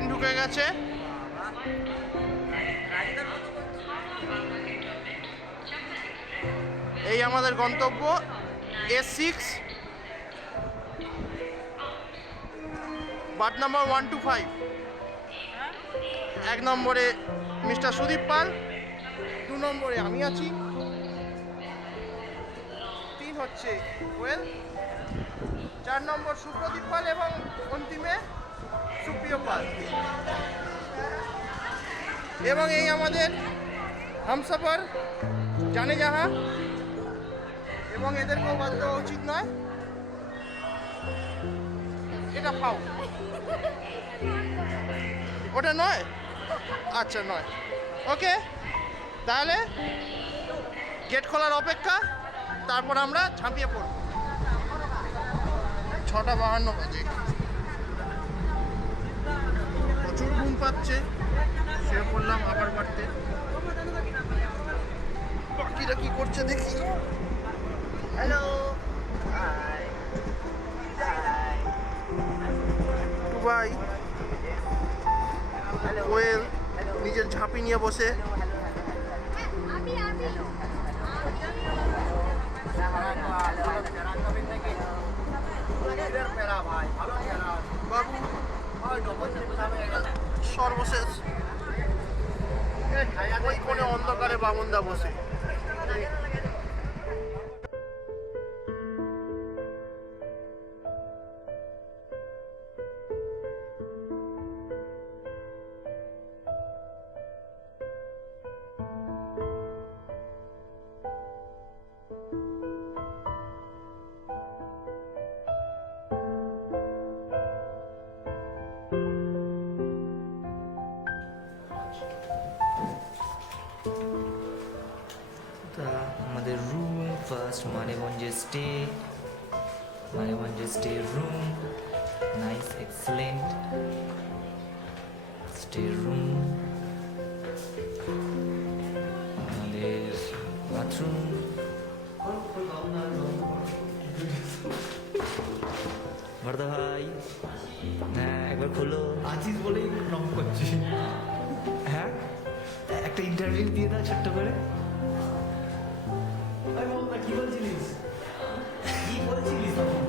Train ঢুকে গেছে। এই আমাদের গন্তব্য A6, বার্থ নাম্বার 125। 1 নম্বরে মিস্টার সুদীপ পাল, 2 নম্বরে আমি আছি, 3 হচ্ছে কোয়েল, 4 নম্বর সুপ্রদীপ পাল এবং অন্তিমে সুপ্রিয় পাল। এবং এই আমাদের হামসফর জানে যাহা, এবং এদেরকেও বাদ দেওয়া উচিত নয়, এটা ফাউ, ওটা নয়, আচ্ছা নয়, ওকে। তাহলে গেট খোলার অপেক্ষা, তারপর আমরা ঝাঁপিয়ে পড়ব। 6:52 বাজে, প্রচুর ঘুম পাচ্ছে, শুয়ে পড়লাম আবার বাড়তে। বাকিরা কি করছে দেখি। হ্যালো, ভাই কোয়েল নিজের ঝাঁপি নিয়ে বসে। বাবু সর্বশেষ ওই কোণে অন্ধকারে বামুনদা বসে। আমাদের রুম ফার্স্ট মানেগঞ্জে stay room, nice excellent stay room. আমাদের বাথরুম, ভরদা ভাই, হ্যাঁ একবার খোলো। আজিজ বলেই রং করছি। হ্যাঁ একটা ইন্টারভিউ দিয়ে দাও ছোট্ট করে। কি বলছিলিস? কি বলছিলিস তখন?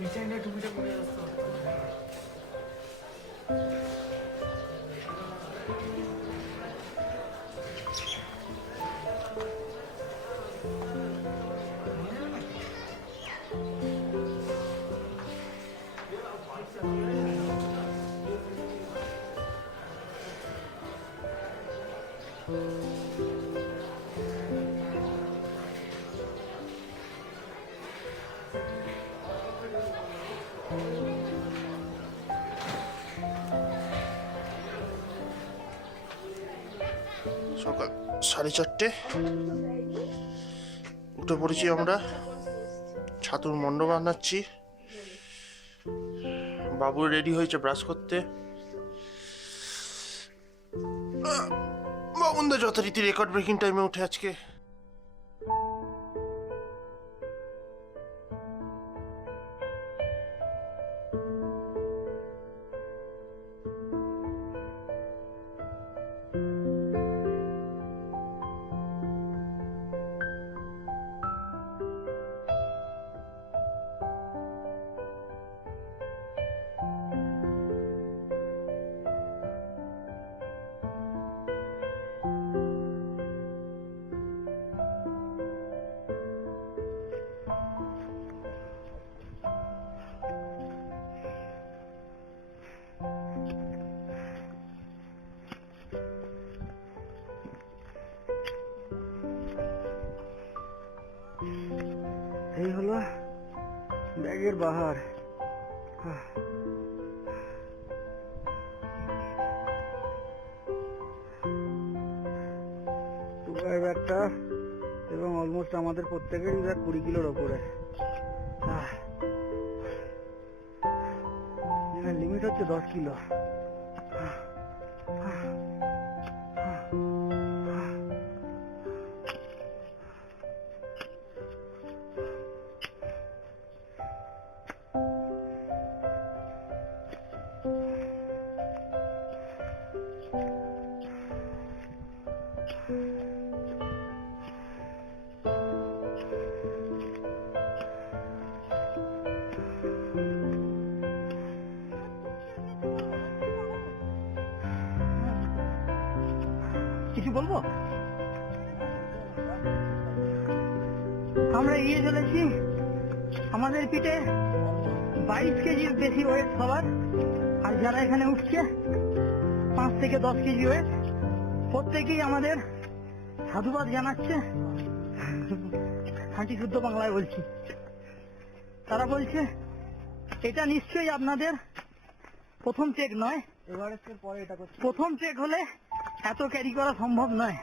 মিঠাইটা টুপিটা পরে আসতো। সকাল 4:30 উঠে পড়েছি আমরা, ছাতুর মন্ড বানাচ্ছি। বাবু রেডি হয়েছে ব্রাশ করতে। বাবুন্দা যথারীতি রেকর্ড ব্রেকিং টাইমে উঠে আজকে। এই হলো ব্যাগের বাহার। টুকাই ব্যাগটা এবং অলমোস্ট অলমোস্ট আমাদের প্রত্যেকেরই 20 কিলোর ওপরে। লিমিট হচ্ছে 10 কিলো। কিছু বলবো? আমরা এগিয়ে চলেছি। আমাদের পিঠে 22 কেজির বেশি ওয়েট সবার, আর যারা এখানে উঠছে 5 থেকে 10 কেজি ওয়েট। প্রত্যেকেই আমাদের সাধুবাদ জানাচ্ছে। খাঁটি শুদ্ধ বাংলায় বলছি। তারা বলছে এটা নিশ্চয়ই আপনাদের প্রথম ট্রেক নয়, এভারেস্টের পরে এটা প্রথম ট্রেক হলে এত ক্যারি করা সম্ভব নয়।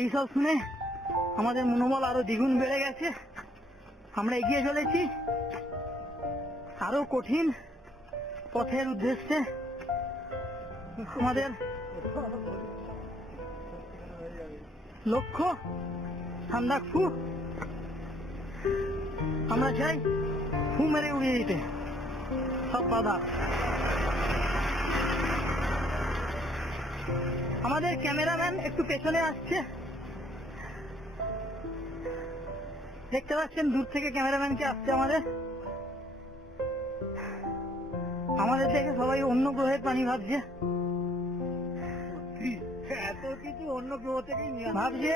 এইসব শুনে আমাদের মনোবল আরো দ্বিগুণ বেড়ে গেছে। আমরা এগিয়ে চলেছি আরো কঠিন পথের উদ্দেশ্যে। আমাদের লক্ষ্য সান্দাকফু। আমরা চাই ফু মেরে উড়িয়ে দিতে সব বাধা। আমাদের ক্যামেরাম্যান একটু পেছনে আসছে, দেখতে পাচ্ছেন দূর থেকে ক্যামেরাম্যানকে আসছে আমাদের দেখে সবাই অন্য গ্রহের প্রাণী ভাবছে। এত কিছু অন্য গ্রহ থেকেই ভাবছে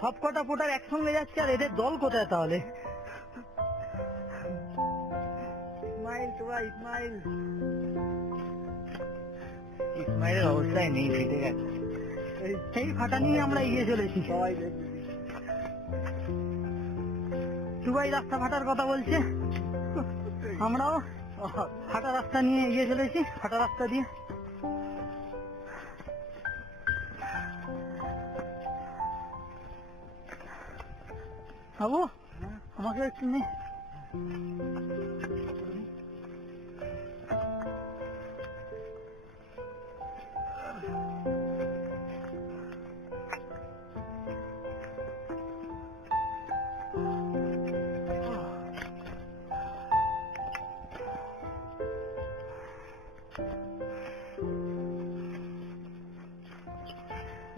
সব কটা পোটার একসঙ্গে যাচ্ছে, আর এদের দল কোথায় তাহলে? ইসমাইলের অবস্থায় নেই, ফেটে গেছে। এই ফাটা নিয়ে আমরা এগিয়ে চলেছি। দুবাই রাস্তা ফাটার কথা বলছে, আমরাও ফাটা রাস্তা নিয়ে এগিয়ে চলেছি। ফাটা রাস্তা দিয়ে বাবু আমাকে একটু নে।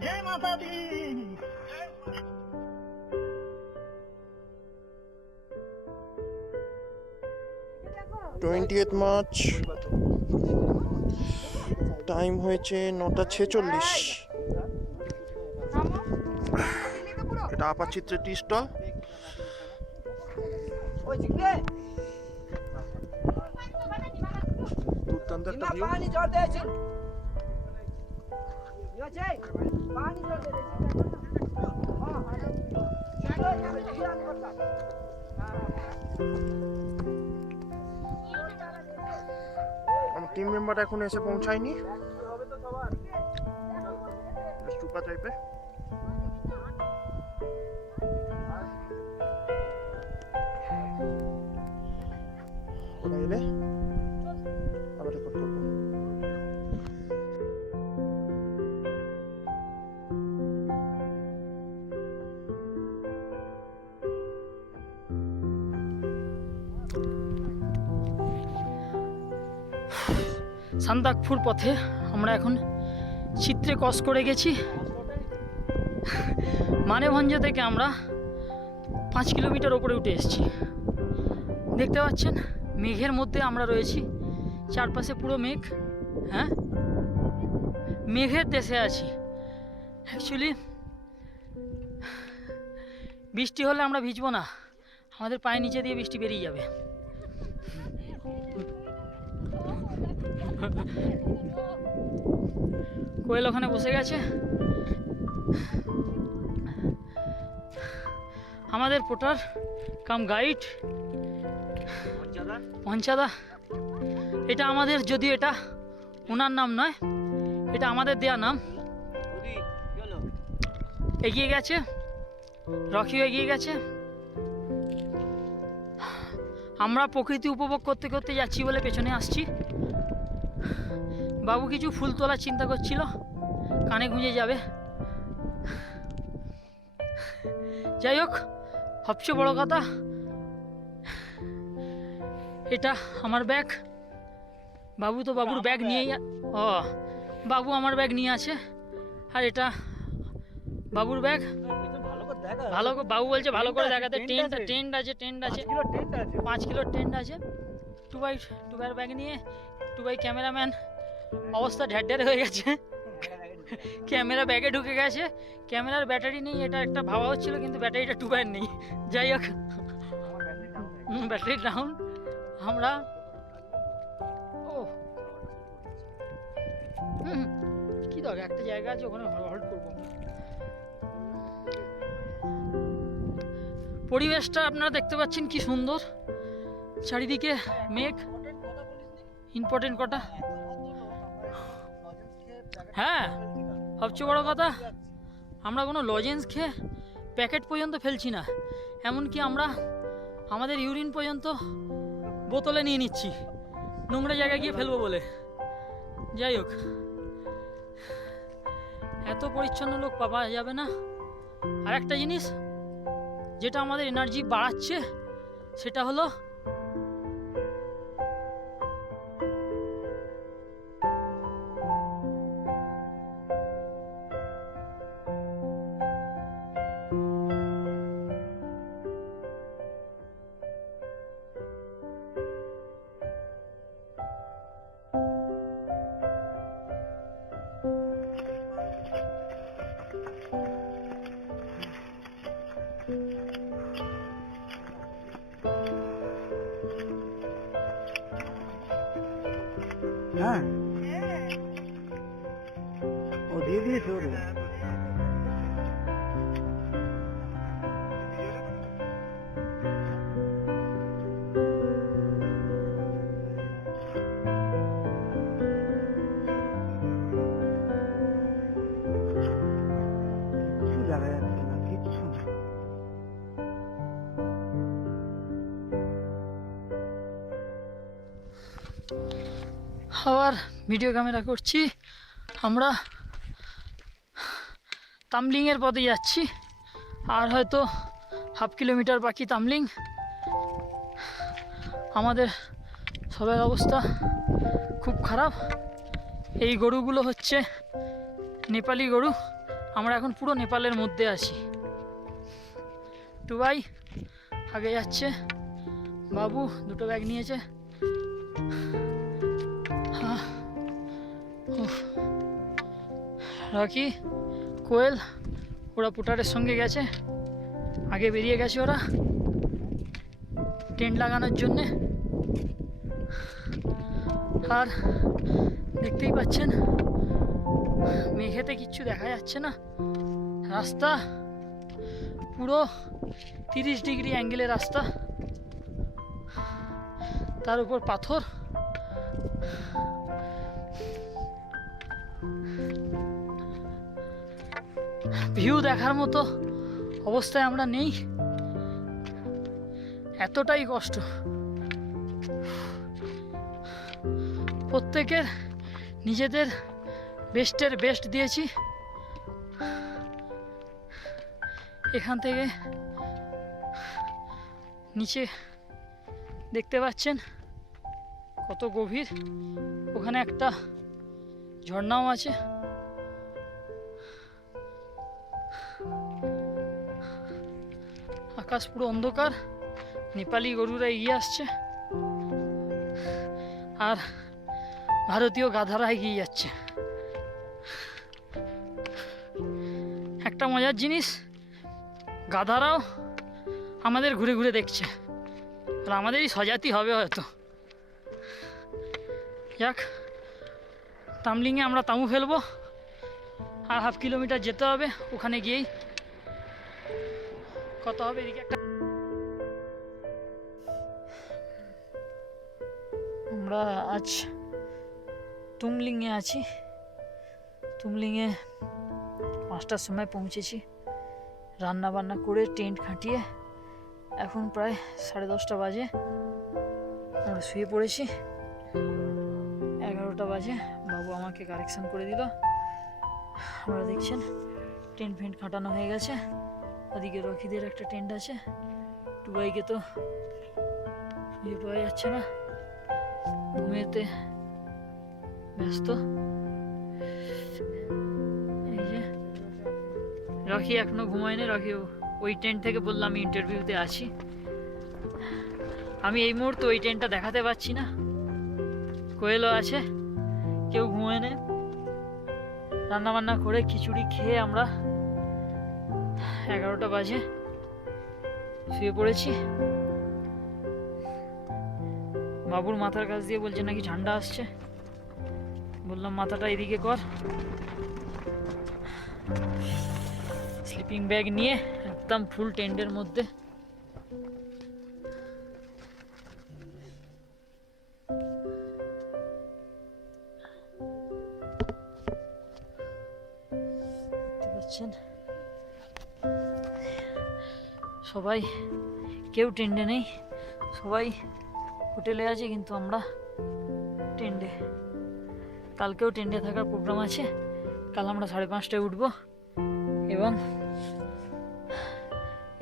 जय माता दी। 20th মার্চ, টাইম হয়েছে 9:46। এটা আপার চিত্রের টি স্টল। দুর্দান্ত একটা ভিউ। আমার টিম মেম্বার এখন এসে পৌঁছায়নি, চুপা টাইপের। ওরা এলে আবার রেকর্ড করবো। সান্দাকফুর পথে আমরা এখন চিত্রে ক্রস করে গেছি। মানেভঞ্জ থেকে আমরা 5 কিলোমিটার ওপরে উঠে এসেছি। দেখতে পাচ্ছেন মেঘের মধ্যে আমরা রয়েছি, চারপাশে পুরো মেঘ। হ্যাঁ, মেঘের দেশে আছি। অ্যাকচুয়ালি বৃষ্টি হলে আমরা ভিজবো না, আমাদের পায়ের নিচে দিয়ে বৃষ্টি বেরিয়ে যাবে। কোয়েল ওখানে বসে গেছে। আমাদের পোটার কাম গাইড পঞ্চাদা। এটা আমাদের, যদিও এটা ওনার নাম নয়, এটা আমাদের দেয়া নাম। এগিয়ে গেছে রকিও এগিয়ে গেছে। আমরা প্রকৃতি উপভোগ করতে করতে যাচ্ছি বলে পেছনে আসছি। বাবু কিছু ফুল তোলার চিন্তা করছিল, কানে গুঁজে যাবে। যাই হোক, সবচেয়ে বড় কথা, এটা আমার ব্যাগ। বাবু তো বাবুর ব্যাগ নিয়েই বাবু আমার ব্যাগ নিয়ে আছে, আর এটা বাবুর ব্যাগ। ভালো বাবু বলছে ভালো করে দেখাতে। টেন্ট আছে 5 কিলোর টেন্ট আছে। 2x2 ব্যাগ নিয়ে 2x ক্যামেরাম্যান অবস্থা ঢ্যাঢ্যার হয়ে গেছে। ক্যামেরা ব্যাগে ঢুকে গেছে, ক্যামেরার ব্যাটারি নেই, এটা একটা ভাবা হচ্ছিল, কিন্তু ব্যাটারিটা 2x নেই। যাই হোক, ব্যাটারি ডাউন। আমরা কি দরকার, একটা জায়গা আছে ওখানে হল্ট করবো। পরিবেশটা আপনারা দেখতে পাচ্ছেন কি সুন্দর, চারিদিকে মেঘ। ইম্পর্টেন্ট কটা, হ্যাঁ সবচেয়ে বড় কথা, আমরা কোনো লজেন্স খেয়ে প্যাকেট পর্যন্ত ফেলছি না। এমনকি আমরা আমাদের ইউরিন পর্যন্ত বোতলে নিয়ে নিচ্ছি, নোংরা জায়গায় গিয়ে ফেলবো বলে। যাই হোক, এত পরিচ্ছন্ন লোক পাওয়া যাবে না। আর একটা জিনিস যেটা আমাদের এনার্জি বাড়াচ্ছে, সেটা হলো হ্যাঁ ও দিয়ে দিয়েছে ওরে। দেখা যাচ্ছে না কিচ্ছু না। আবার ভিডিও ক্যামেরা করছি। আমরা তামলিংয়ের পথে যাচ্ছি, আর হয়তো 1/2 কিলোমিটার বাকি তামলিং। আমাদের সবার অবস্থা খুব খারাপ। এই গরুগুলো হচ্ছে নেপালি গরু। আমরা এখন পুরো নেপালের মধ্যে আছি। টুবাই আগে যাচ্ছে, বাবু 2টো ব্যাগ নিয়েছে। রকি, কোয়েল ওরা পুটারের সঙ্গে গেছে, আগে বেরিয়ে গেছে ওরা টেন্ট লাগানোর জন্যে। আর দেখতেই পাচ্ছেন মেঘেতে কিচ্ছু দেখা যাচ্ছে না। রাস্তা পুরো 30 ডিগ্রি অ্যাঙ্গেলের রাস্তা, তার উপর পাথর। ভিউ দেখার মতো অবস্থায় আমরা নেই, এতটাই কষ্ট। প্রত্যেকের নিজেদের বেস্টের বেস্ট দিয়েছি। এখান থেকে নিচে দেখতে পাচ্ছেন কত গভীর, ওখানে একটা ঝর্ণাও আছে। আকাশ পুরো অন্ধকার, নেপালি গরুরা এগিয়ে আসছে, আর ভারতীয় গাধারা এগিয়ে যাচ্ছে। একটা মজার জিনিস, গাধারাও আমাদের ঘুরে ঘুরে দেখছে, আর আমাদেরই স্বজাতি হবে হয়তো। যাক, তামলিংয়ে আমরা তামু ফেলবো, আর 1/2 কিলোমিটার যেতে হবে। ওখানে গিয়েই কত হবে। এদিকে একটা আমরা আজ তুমলিংয়ে আছি। তুমলিংয়ে 5টার সময় পৌঁছেছি। রান্না বান্না করে টেন্ট খাটিয়ে এখন প্রায় 10:30 বাজে, আমরা শুয়ে পড়েছি। 11টা বাজে বাবু আমাকে কারেকশন করে দিল। আমরা দেখছেন টেন্ট ফেন্ট খাটানো হয়ে গেছে। ওদিকে রকিদের একটা টেন্ট আছে, টুবাইকে তো শুয়ে পাওয়া যাচ্ছে না, ঘুমেতে ব্যস্ত। এই যে রকি এখনো ঘুমায়নি, রকি ওই টেন্ট থেকে বললাম আমি ইন্টারভিউতে আছি। আমি এই মুহূর্তে ওই টেন্টটা দেখাতে পারছি না, কোয়েলও আছে, কেউ ঘুমায় না। রান্না বান্না করে খিচুড়ি খেয়ে আমরা 11টা বাজে শুয়ে পড়েছি। বাবুর মাথার কাছ দিয়ে বলছে নাকি ঠান্ডা আসছে, বললাম মাথাটা এদিকে কর। স্লিপিং ব্যাগ নিয়ে একদম ফুল টেন্টের মধ্যে দেখতে পাচ্ছেন সবাই, কেউ টেন্টে নেই, সবাই হোটেলে আছে, কিন্তু আমরা টেন্টে। কালকেও টেন্টে থাকার প্রোগ্রাম আছে, কাল আমরা 5:30টায় উঠবো এবং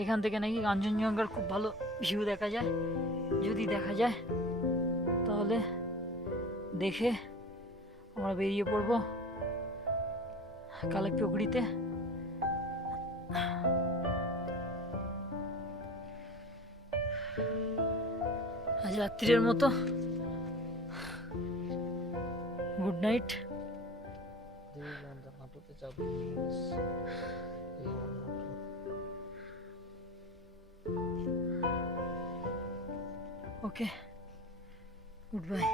এখান থেকে নাকি কাঞ্চনজঙ্ঘার খুব ভালো ভিউ দেখা যায়। যদি দেখা যায় তাহলে দেখে আমরা বেরিয়ে পড়বো কালেক্টগুড়িতে। আজ রাত্রির মতো গুড নাইট। ওকে, গুড বাই।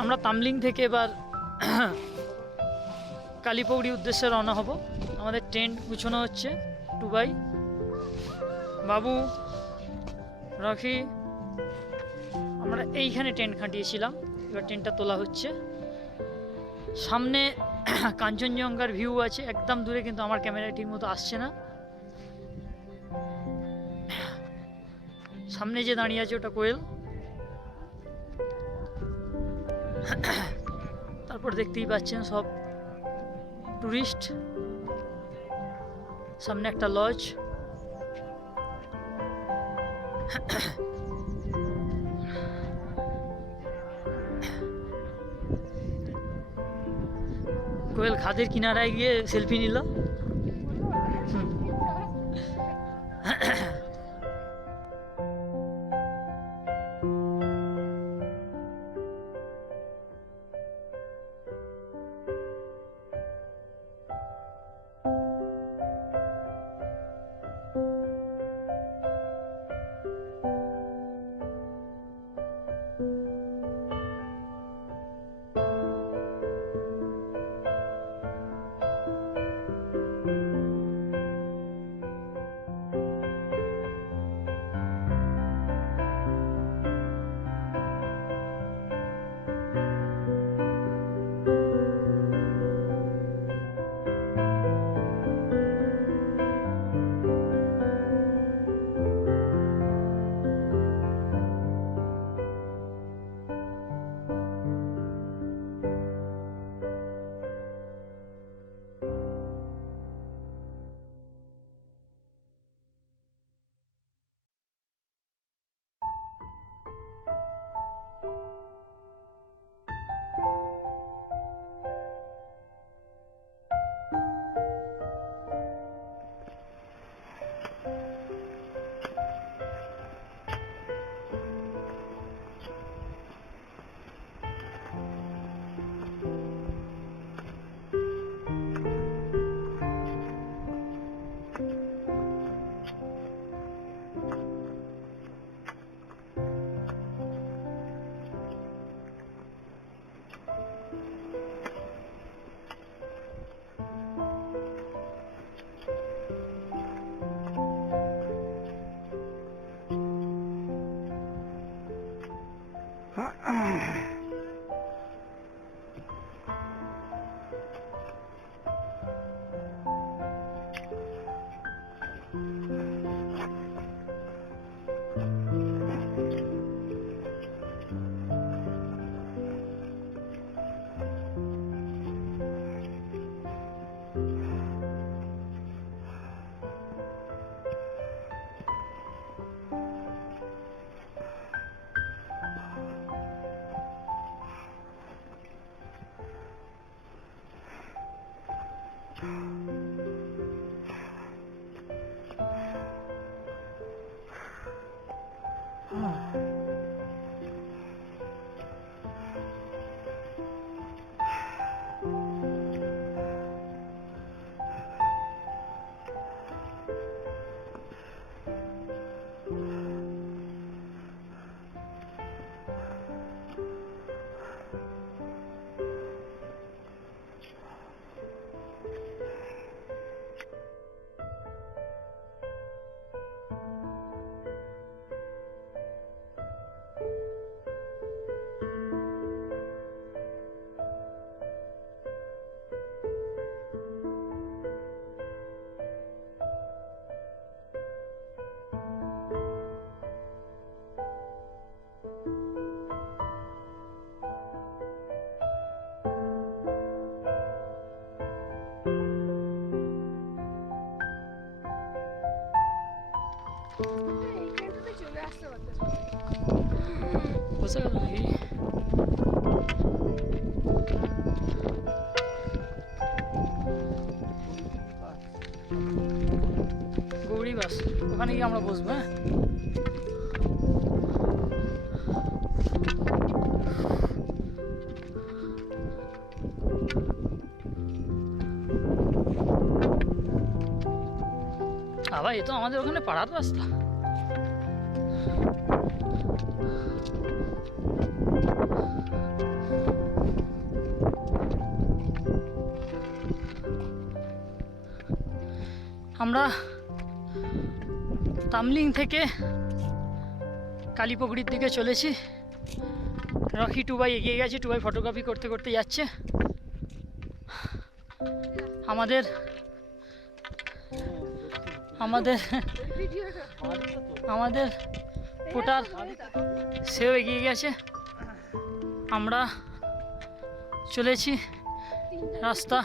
আমরা তামলিং থেকে এবার কালীপৌড়ি উদ্দেশ্যে রওনা হব। আমাদের টেন্ট গুছানো হচ্ছে, টুবাই, বাবু, রাখি, আমরা এইখানে টেন্ট খাটিয়েছিলাম, এবার টেন্টটা তোলা হচ্ছে। সামনে কাঞ্চনজঙ্ঘার ভিউ আছে একদম দূরে, কিন্তু আমার ক্যামেরায় ঠিক মতো আসছে না। সামনে যে দাঁড়িয়ে আছে ওটা কোয়েল। তারপর দেখতেই পাচ্ছেন সব টুরিস্ট, সামনে একটা লজ। কোয়েল খাদের কিনারায় গিয়ে সেলফি নিল। বসে গেল নাকি? গৌরী বাস, ওখানে গিয়ে আমরা বসবো। হ্যাঁ, আবার এ তো আমাদের ওখানে পাড়ার রাস্তা। আমরা তামলিং থেকে কালীপুকুরির দিকে চলেছি। রকি টুবাই এগিয়ে গেছে, টুবাই ফটোগ্রাফি করতে করতে যাচ্ছে। আমাদের আমাদের আমাদের পোটার সেও এগিয়ে গেছে। আমরা চলেছি রাস্তা।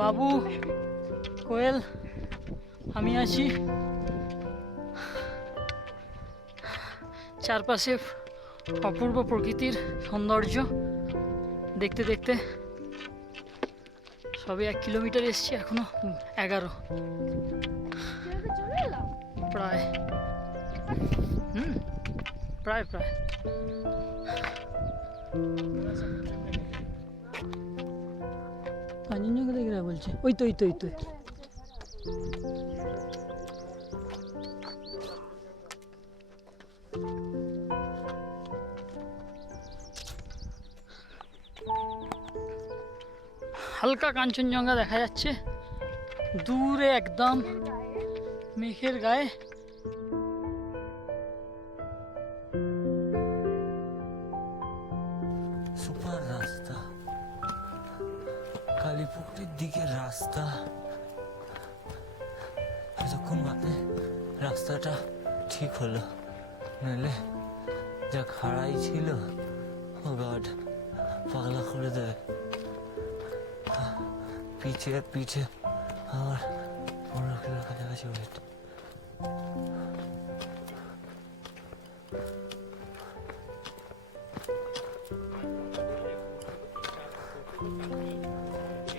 বাবু, কোয়েল, আমি আছি। চারপাশে অপূর্ব প্রকৃতির সৌন্দর্য দেখতে দেখতে সবে 1 কিলোমিটার এসছি, এখনো 11 প্রায়। প্রায় কাঞ্চনজঙ্ঘা দেখে বলছে। ওই তো হালকা কাঞ্চনজঙ্ঘা দেখা যাচ্ছে দূরে একদম মেঘের গায়ে। সুপার রাস্তা, কালীপুকুরের দিকের রাস্তা। এতক্ষণ বাদে রাস্তাটা ঠিক হলো, নাহলে যা খাড়াই ছিল, ও গড, পাগলা করে দেবে। পিছে পিছে আবার 15 কিলোর কাছাকাছি ওয়েট।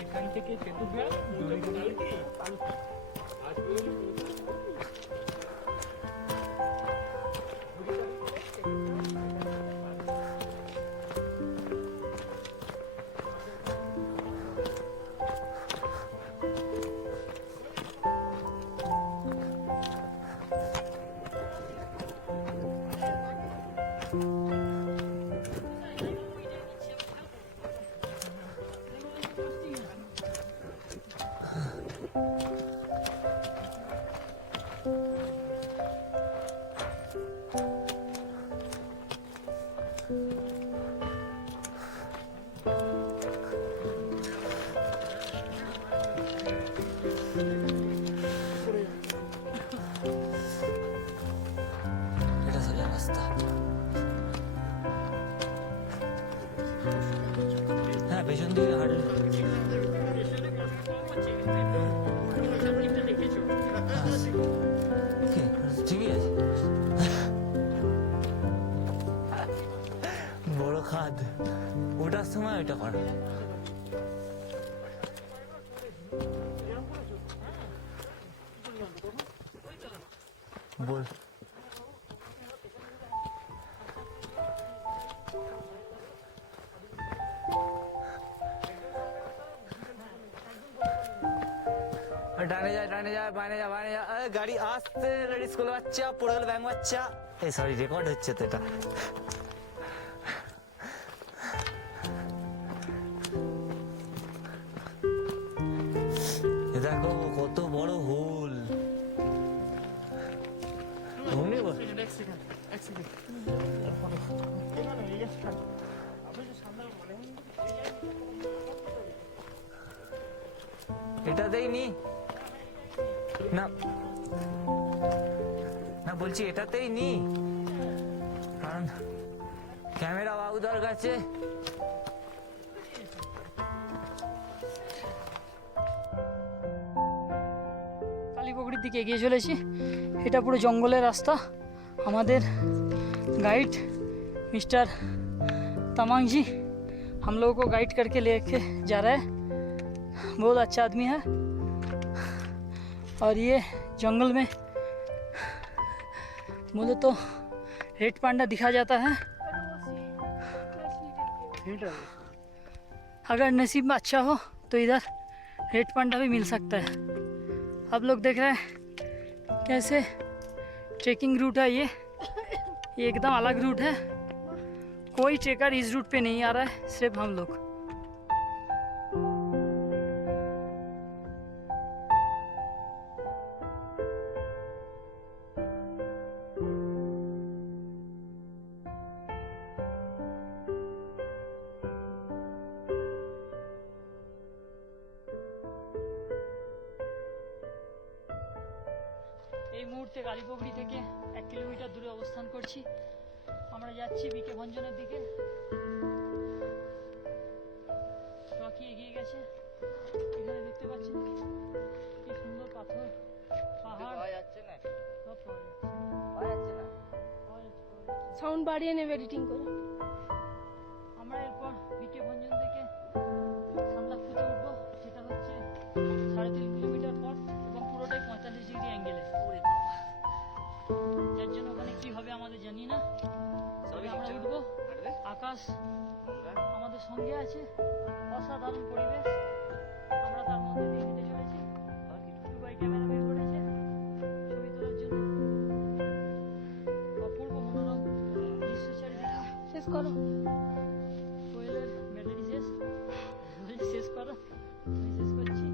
এখান থেকে কেতুগ্রাম এটা সোজা রাস্তা। হ্যাঁ, পেছন দিকে হাঁটলে ঠিকই আছে। বড় খাদ, ওটার সময় ওইটা করা। বল, ডানে যায়, ডানে যায়, বাইনে যা, বাইনে যা। গাড়ি আসতে রেডি, স্কুল বাচ্চা পড়ে গেল, ব্যাংক বাচ্চা। এই সরি, রেকর্ড হচ্ছে তো এটা। দেখো কত বড় হোল। এটা দেয়নি না, না বলছি এটাতেই নি, কারণ ক্যামেরা বাবুদার কাছে। কালীপুকুরির দিকে এগিয়ে চলেছি। এটা পুরো জঙ্গলের রাস্তা, हमारे गाइड मिस्टर तमांग जी हम लोगों को गाइड करके लेके जा रहा है। बहुत अच्छा आदमी है। और ये जंगल में बोले तो रेड पांडा दिखा जाता है। अगर नसीब में अच्छा हो तो इधर रेड पांडा भी मिल सकता है। आप लोग देख रहे हैं कैसे ट्रेकिंग रूट है ये एकदम अलग रूट है। कोई ट्रेकर इस रूट पे नहीं आ रहा है, सिर्फ हम लोग। এই মুহূর্তে কালীপগড়ি থেকে 1 কিলোমিটার দূরে অবস্থান করছি। আমরা যাচ্ছি বিকে ভঞ্জনের দিকে। রকি এগিয়ে গেছে। এখানে দেখতে পাচ্ছেন কি সুন্দর পাথর, পাহাড় সব পাওয়া যাচ্ছে। সাউন্ড বাড়িয়ে নেবে এডিটিং করে। আমরা এরপর বিকে ভঞ্জন থেকে সান্দাকফুতে উঠবো, যেটা হচ্ছে 3.5 কিলোমিটার পথ এবং পুরোটাই 45 ডিগ্রি অ্যাঙ্গেলে। যার জন্য ওখানে কি হবে আমাদের জানি না, তবে আমরা উঠবো। আকাশ আমাদের সঙ্গে আছে, অসাধারণ পরিবেশ। আমরা তার মধ্যে দিয়ে হেঁটে চলেছি। দুবাই ক্যামেরা বের করেছে ছবি তোলার জন্য। অপূর্ব মনোরম দৃশ্য চারিদিকে। শেষ করো। কোয়েলের ব্যাটারি শেষ, বলছি শেষ করো। আমি শেষ করছি।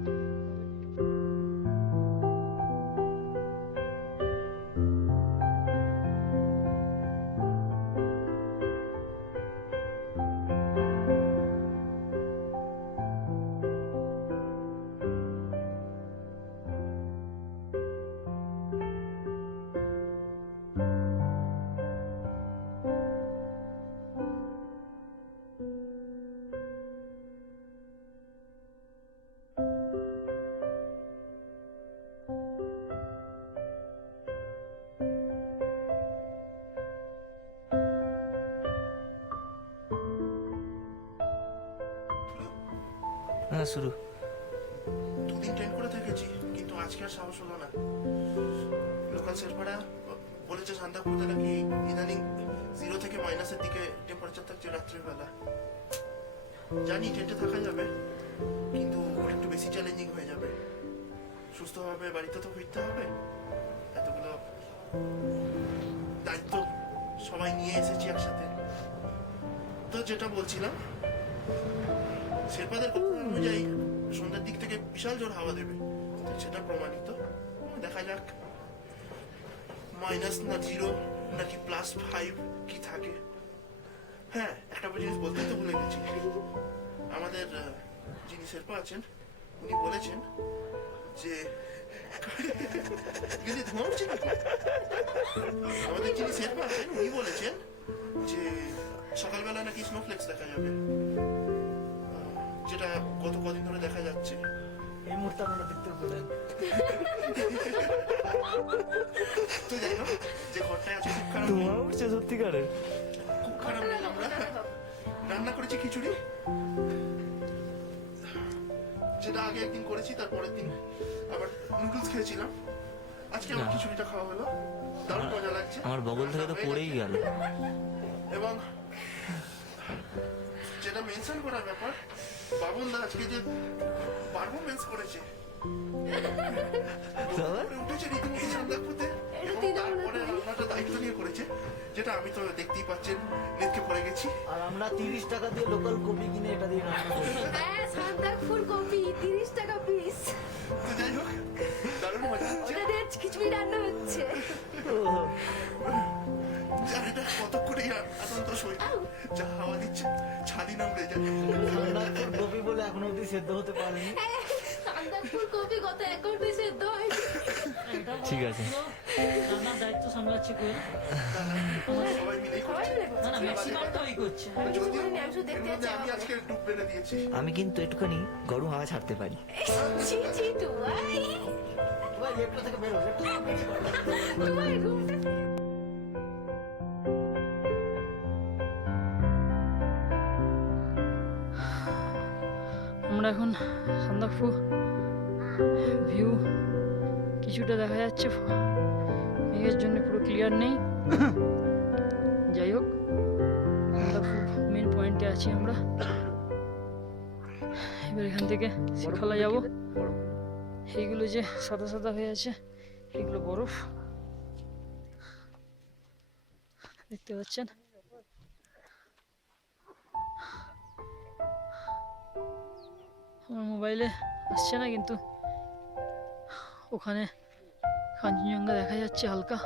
হ্যাঁ শুরু। দুদিন ট্রেন করে থেকেছি, কিন্তু আজকে আর সাহস হলো না। লোকাল শেরপাড়া বলেছে সান্দাকফুতে নাকি ইদানিং 0 থেকে মাইনাসের দিকে টেম্পারেচার থাকছে রাত্রিবেলা। জানি টেন্টে থাকা যাবে, কিন্তু ওটা একটু বেশি চ্যালেঞ্জিং হয়ে যাবে। সুস্থভাবে বাড়িতে তো ফিরতে হবে। এতগুলো দায়িত্ব সবাই নিয়ে এসেছি একসাথে। তো যেটা বলছিলাম, শেরপাদের কথা অনুযায়ী সন্ধ্যার দিক থেকে বিশাল জোর হাওয়া দেবে, তো সেটা প্রমাণিত। দেখা যাক মাইনাস না 0 নাকি +5 কি থাকে। হ্যাঁ, একটা জিনিস বলতে তো ভুলে গেছি। আমাদের যিনি শেরপা আছেন উনি বলেছেন যে আমাদের যিনি শেরপা আছেন উনি বলেছেন যে সকালবেলা নাকি স্নোফ্লেক্স দেখা যাবে, যেটা গত কদিন ধরে দেখা যাচ্ছে। এই মুহূর্তে আপনারা দেখতে পেলেন। তো যাই হোক, যে ঘরটায় আছে খুব খারাপ নেই। ধোঁয়া উঠছে সত্যিকারের। খুব খারাপ নেই। আমরা রান্না করেছি খিচুড়ি, যেটা আগে একদিন করেছি, তারপরের দিন আবার নুডলস খেয়েছিলাম। আজকে আমার খিচুড়িটা খাওয়া হলো, দারুণ মজা লাগছে। আমার বগল থেকে তো পড়েই গেল। এবং যেটা মেনশন করার ব্যাপার, বাবুনদা আজকে যে পারফরমেন্স করেছে, উঠেছে রীতিমতো সান্দাকফুতে, এবং তারপরে রান্নাটা দায়িত্ব নিয়ে করেছে, যেটা আমি তো দেখতেই পাচ্ছেন নেটকে পড়ে গেছি। আর আমরা 30 টাকা দিয়ে লোকাল কপি কিনে এটা দিয়ে রান্না করি। হ্যাঁ, সান্দাকফুর কপি 30 টাকা পিস। তো যাই হোক, দারুণ মজা হচ্ছে। ওটা দিয়ে খিচুড়ি রান্না হচ্ছে। জানি না কতক্ষণে আনন্দ সই, যা হাওয়া দিচ্ছে ছাদি না উড়ে যায়। সান্দাকফুর কপি বলে এখনো অব্দি সেদ্ধ হতে পারেনি। সান্দাকফুর কপি গত 1 ঘন্টায় সেদ্ধ হয়নি। ঠিক আছে। রান্নার দায়িত্ব সামলাচ্ছে কোয়েল। সবাই মিলেই করছে। না না, ম্যাক্সিমামটা ওই করছে। যদিও আমি শুধু দেখতে এর মধ্যে আমি চাই। আজকে ডুব মেরে দিয়েছি। আমি কিন্তু একটুখানি গরম হাওয়া ছাড়তে পারি। ছি ছি টুয়াই। লেফট থেকে বেরো, লেফট থেকে বেরিয়ে পড়ো। টুয়াই ঘুমটা আমরা এখন সান্দাকফু ভিউ কিছুটা দেখা যাচ্ছে, মেঘের জন্য পুরো ক্লিয়ার নেই। যাই হোক, সান্দাকফু মেন পয়েন্টে আছি আমরা। এবার এখান থেকে শিখলা যাব। এইগুলো যে সাদা সাদা হয়ে আছে এগুলো বরফ, দেখতে পাচ্ছেন। আমার মোবাইলে আসছে না, কিন্তু ওখানে কাঞ্চনজঙ্ঘা দেখা যাচ্ছে হালকা।